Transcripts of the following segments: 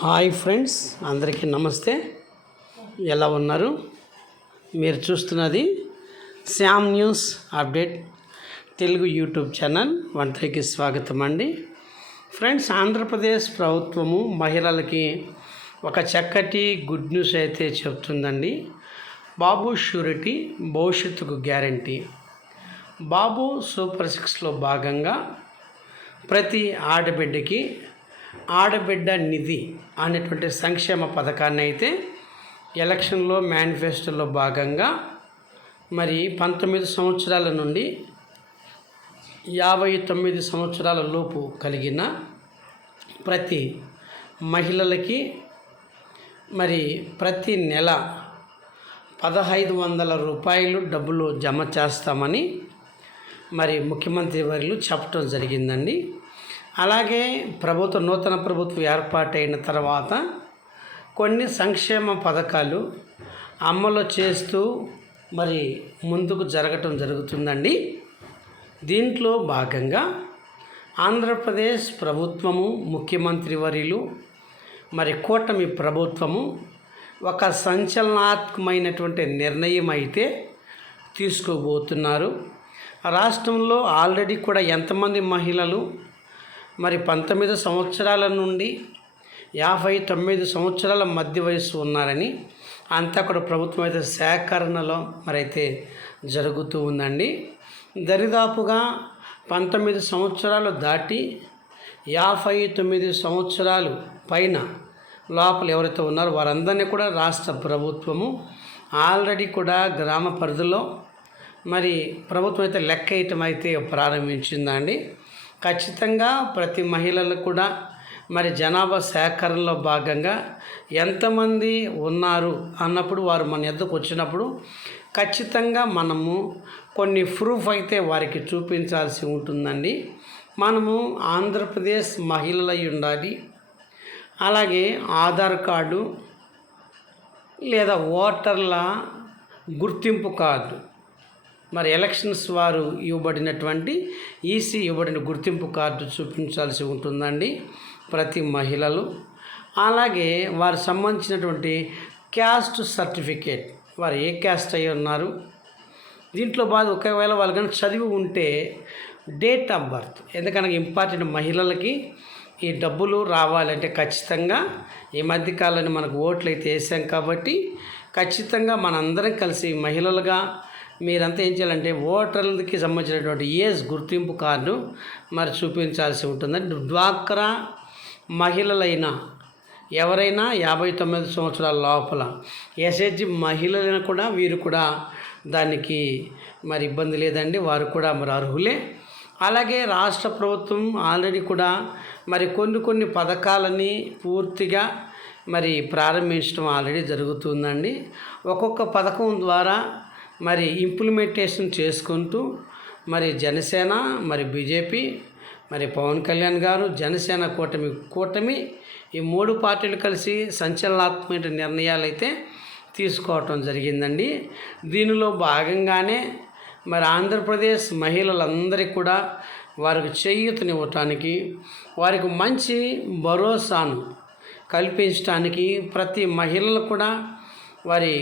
Hi friends, అందరికీ నమస్తే. ఎలా ఉన్నారు? మీరు చూస్తున్నది Shyam news update Telugu YouTube channel. వంటకి స్వాగతం అండి. ఫ్రెండ్స్, ఆంధ్రప్రదేశ్ ప్రభుత్వము మహిళలకి ఒక చక్కటి గుడ్ న్యూస్ అయితే చెప్తుందండి. బాబు షూరిటీ భవిష్యత్తుకు గ్యారంటీ. బాబు సూపర్ 6లో భాగంగా ప్రతి ఆడబిడ్డ నిధి అనేటువంటి సంక్షేమ పథకాన్ని అయితే ఎలక్షన్లో మేనిఫెస్టోలో భాగంగా 19 సంవత్సరాల నుండి 59 సంవత్సరాల లోపు కలిగిన ప్రతి మహిళలకి ప్రతి నెల 1500 రూపాయలు డబ్బులు జమ చేస్తామని ముఖ్యమంత్రి వర్యులు చెప్పడం జరిగిందండి. అలాగే నూతన ప్రభుత్వం ఏర్పాటైన తర్వాత కొన్ని సంక్షేమ పథకాలు అమలు చేస్తూ ముందుకు జరగటం జరుగుతుందండి. దీంట్లో భాగంగా ఆంధ్రప్రదేశ్ ప్రభుత్వము ముఖ్యమంత్రి వర్యులు కూటమి ప్రభుత్వము ఒక సంచలనాత్మకమైనటువంటి నిర్ణయం అయితే తీసుకోబోతున్నారు. రాష్ట్రంలో ఆల్రెడీ కూడా ఎంతమంది మహిళలు 19 సంవత్సరాల నుండి 59 సంవత్సరాల మధ్య వయసు ఉన్నారని అంతా కూడా ప్రభుత్వం అయితే సేకరణలో అయితే జరుగుతూ ఉందండి. దరిదాపుగా 19 సంవత్సరాలు దాటి 59 సంవత్సరాలు పైన లోపల ఎవరైతే ఉన్నారో వారందరినీ కూడా రాష్ట్ర ప్రభుత్వము ఆల్రెడీ కూడా గ్రామ పరిధిలో ప్రభుత్వం అయితే లెక్క వేయటం అయితే ప్రారంభించిందండి. ఖచ్చితంగా ప్రతి మహిళలు కూడా జనాభా సేకరణలో భాగంగా ఎంతమంది ఉన్నారు అన్నప్పుడు వారు మన ఎద్దకు వచ్చినప్పుడు ఖచ్చితంగా మనము కొన్ని ప్రూఫ్ అయితే వారికి చూపించాల్సి ఉంటుందండి. మనము ఆంధ్రప్రదేశ్ మహిళలై ఉండాలి. అలాగే ఆధార్ కార్డు లేదా ఓటర్ల గుర్తింపు కార్డు ఎలక్షన్స్ వారు ఇవ్వబడినటువంటి ఈసీ ఇవ్వబడిన గుర్తింపు కార్డు చూపించాల్సి ఉంటుందండి ప్రతి మహిళలు. అలాగే వారు సంబంధించినటువంటి క్యాస్ట్ సర్టిఫికేట్, వారు ఏ క్యాస్ట్ అయి ఉన్నారు, దీంట్లో ఒకవేళ వాళ్ళు కానీ చదివి ఉంటే డేట్ ఆఫ్ బర్త్, ఎందుకనగా ఇంపార్టెంట్ మహిళలకి ఈ డబ్బులు రావాలంటే ఖచ్చితంగా ఈ మధ్యకాలంలో మనకు ఓట్లు అయితే వేసాం కాబట్టి ఖచ్చితంగా మనందరం కలిసి మహిళలుగా మీరంతా ఏం చేయాలంటే ఓటర్లకి సంబంధించినటువంటి ఏజ్ గుర్తింపు కార్డు చూపించాల్సి ఉంటుందండి. డ్వాక్రా మహిళలైనా ఎవరైనా 59 సంవత్సరాల లోపల ఎస్హెచ్ మహిళలైనా కూడా వీరు కూడా దానికి ఇబ్బంది లేదండి, వారు కూడా అర్హులే. అలాగే రాష్ట్ర ప్రభుత్వం ఆల్రెడీ కూడా కొన్ని పథకాలని పూర్తిగా ప్రారంభించడం ఆల్రెడీ జరుగుతుందండి. ఒక్కొక్క పథకం ద్వారా ఇంప్లిమెంటేషన్ చేసుకుంటూ జనసేన బీజేపీ పవన్ కళ్యాణ్ గారు జనసేన కూటమి ఈ 3 పార్టీలు కలిసి సంచలనాత్మక నిర్ణయాలు అయితే తీసుకోవటం జరిగిందండి. దీనిలో భాగంగానే ఆంధ్రప్రదేశ్ మహిళలందరికీ కూడా వారికి చేయూతనివ్వటానికి, వారికి మంచి భరోసాను కల్పించడానికి, ప్రతి మహిళలు కూడా వారి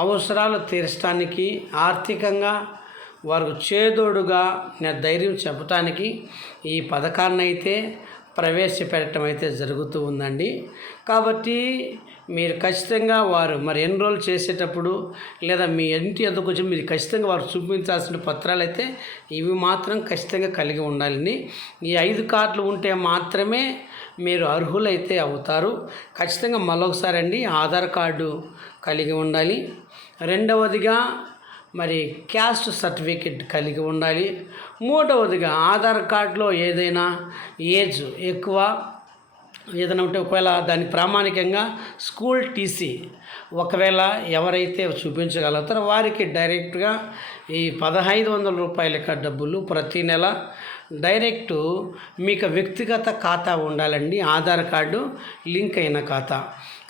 అవసరాలు తీర్చడానికి, ఆర్థికంగా వారికి చేదోడుగా ధైర్యం చెప్పడానికి ఈ పథకాన్ని అయితే ప్రవేశపెట్టడం అయితే జరుగుతూ ఉందండి. కాబట్టి మీరు ఖచ్చితంగా వారు ఎన్రోల్ చేసేటప్పుడు లేదా మీ ఇంటి ఎదుకు వచ్చి మీరు ఖచ్చితంగా వారు చూపించాల్సిన పత్రాలు అయితే ఇవి మాత్రం ఖచ్చితంగా కలిగి ఉండాలని. ఈ 5 కార్డులు ఉంటే మాత్రమే మీరు అర్హులైతే అవుతారు. ఖచ్చితంగా మరొకసారి అండి, ఆధార్ కార్డు కలిగి ఉండాలి. రెండవదిగా క్యాస్ట్ సర్టిఫికెట్ కలిగి ఉండాలి. మూడవదిగా ఆధార్ కార్డులో ఏదైనా ఏజ్ ఎక్కువ ఏదైనా ఉంటే ఒకవేళ దాని ప్రామాణికంగా స్కూల్ టీసీ ఒకవేళ ఎవరైతే చూపించగలుగుతారో వారికి డైరెక్ట్గా ఈ 1500 రూపాయల డబ్బులు ప్రతి నెల డైరెక్టు మీకు వ్యక్తిగత ఖాతా ఉండాలండి. ఆధార్ కార్డు లింక్ అయిన ఖాతా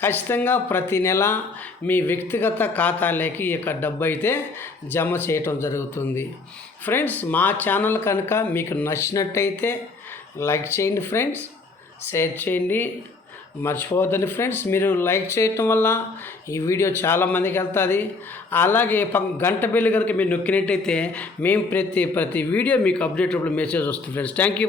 ఖచ్చితంగా ప్రతి నెల మీ వ్యక్తిగత ఖాతాలోకి డబ్బు అయితే జమ చేయటం జరుగుతుంది. ఫ్రెండ్స్, మా ఛానల్ కనుక మీకు నచ్చినట్టయితే లైక్ చేయండి ఫ్రెండ్స్, షేర్ చేయండి. మర్చిపోవద్దండి ఫ్రెండ్స్. మీరు లైక్ చేయటం వల్ల ఈ వీడియో చాలామందికి వెళ్తుంది. అలాగే గంట బెల్ కనుక మీరు నొక్కినట్టయితే మేము ప్రతి వీడియో మీకు అప్డేట్ మెసేజ్ వస్తుంది ఫ్రెండ్స్. Thank you.